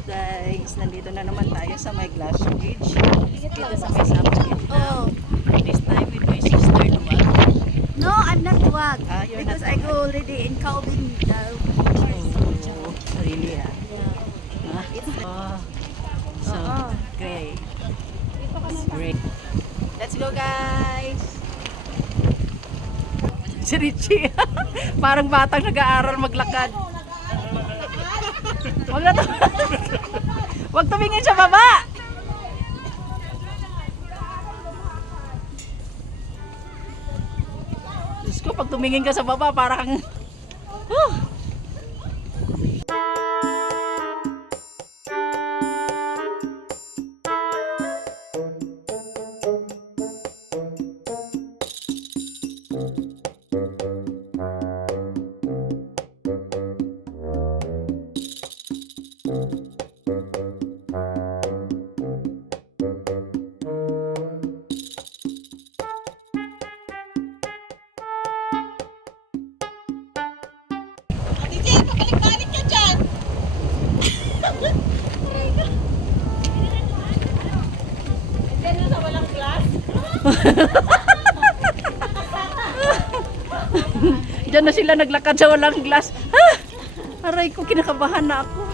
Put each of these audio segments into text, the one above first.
Hello guys, nandito na naman tayo sa my glass bridge. Dito sa may Sapagit. Oh. This time with my sister, Luwag. No, I'm not Wag. You're Because not I go already in Calvin. Oh, really ah. Oh, so great. It's great. Let's go guys! Si Richie, parang batang nag-aaral maglakad. Wag na to. Wag tumingin sa baba. Diyos ko, pag tumingin ka sa baba, parang diyan na sila naglakad sa walang glass. Aray ko, kinakabahan na ako.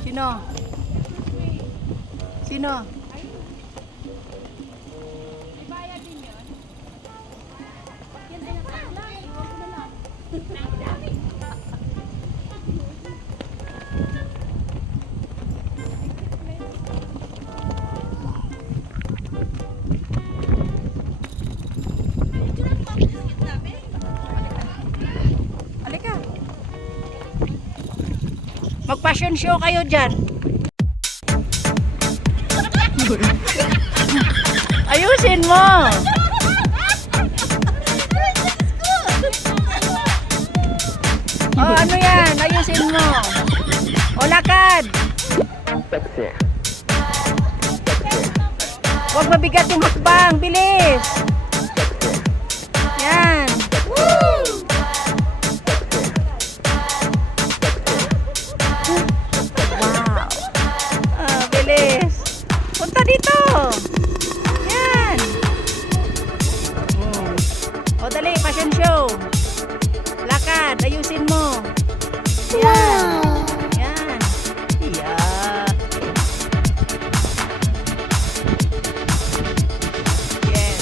Sino? Sino? Ibayad din yun? Yan ay nakakala. Iwan ko na lang. Dami. Halika. Mag-fashion show kayo dyan. Ayusin mo. Oh, ano yan? Ayusin mo. O, lakad. Huwag mabigat yung hakbang. Bilis. Yan. Wow. Bilis. Punta dito. Yan. O, dali. Fashion show. Lakad. Ayusin mo. Yan. Yan. Yeah. Yes.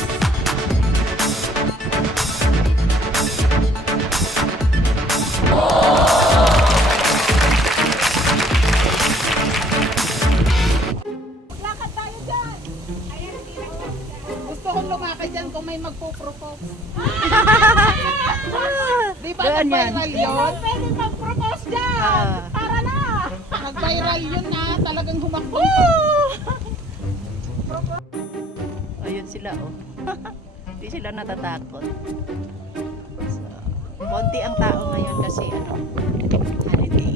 Lakad tayo dyan. Gusto kong lumakad dyan kung may magpo-propose. Di ba Doon yan. nag-viral yun? Pwede mag-propose dyan. Ah. Tara na. Nag-viral yun na. Talagang humakbo. Ayun sila, oh. Hindi sila natatakot. So, konti ang tao ngayon kasi ano, holiday.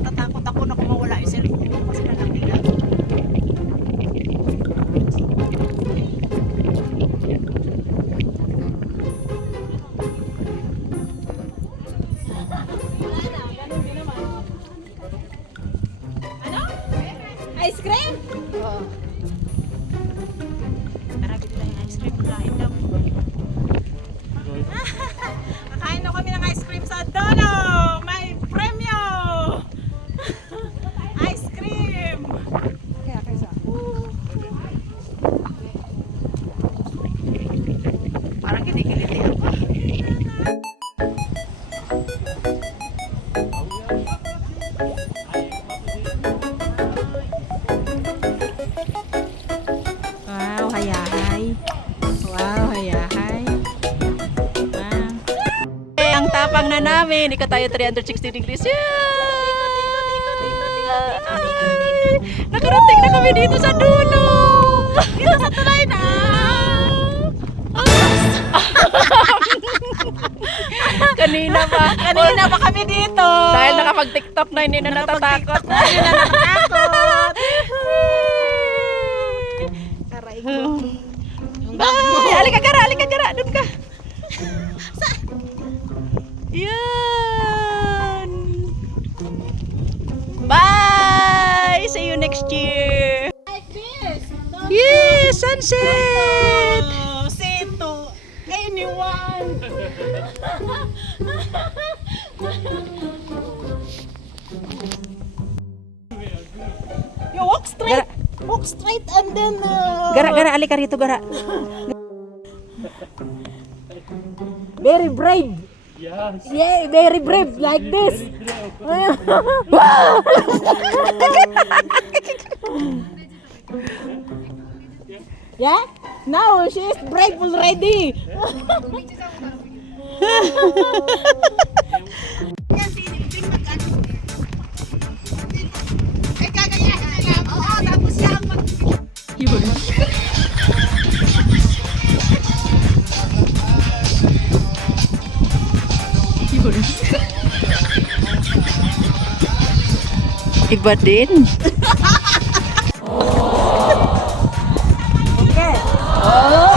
Natatakot ako na kung mawala yung cellphone ko kasi nalakilag. Ice cream? Oo. Tara, bili tayo ng ice cream. Kain daw. Kakain na kami ng ice cream sa Dono. May premyo. Ice cream. Kaya kaysa. Parang kinikiliti ako. Wow, hayahay. Wow, hayahay. Wow. Ang tapang na namin. Ika tayo 360 degrees. Ay! Nakarating na kami dito sa dulo. Dito sa tulay. kami dito. Dahil nakapag-TikTok na hindi na natatakot. Aray ko. Bye! Alika gara, doon ka. Yan. Bye! See you next year. Like this. Yes, sunset. Seto. Anyone. You walk straight. Walk straight and then... Gara, alika rito, gara. Very brave. Yes. Yeah, very brave like this. Yeah? Now she is brave already. Iba din. Okay. Oh.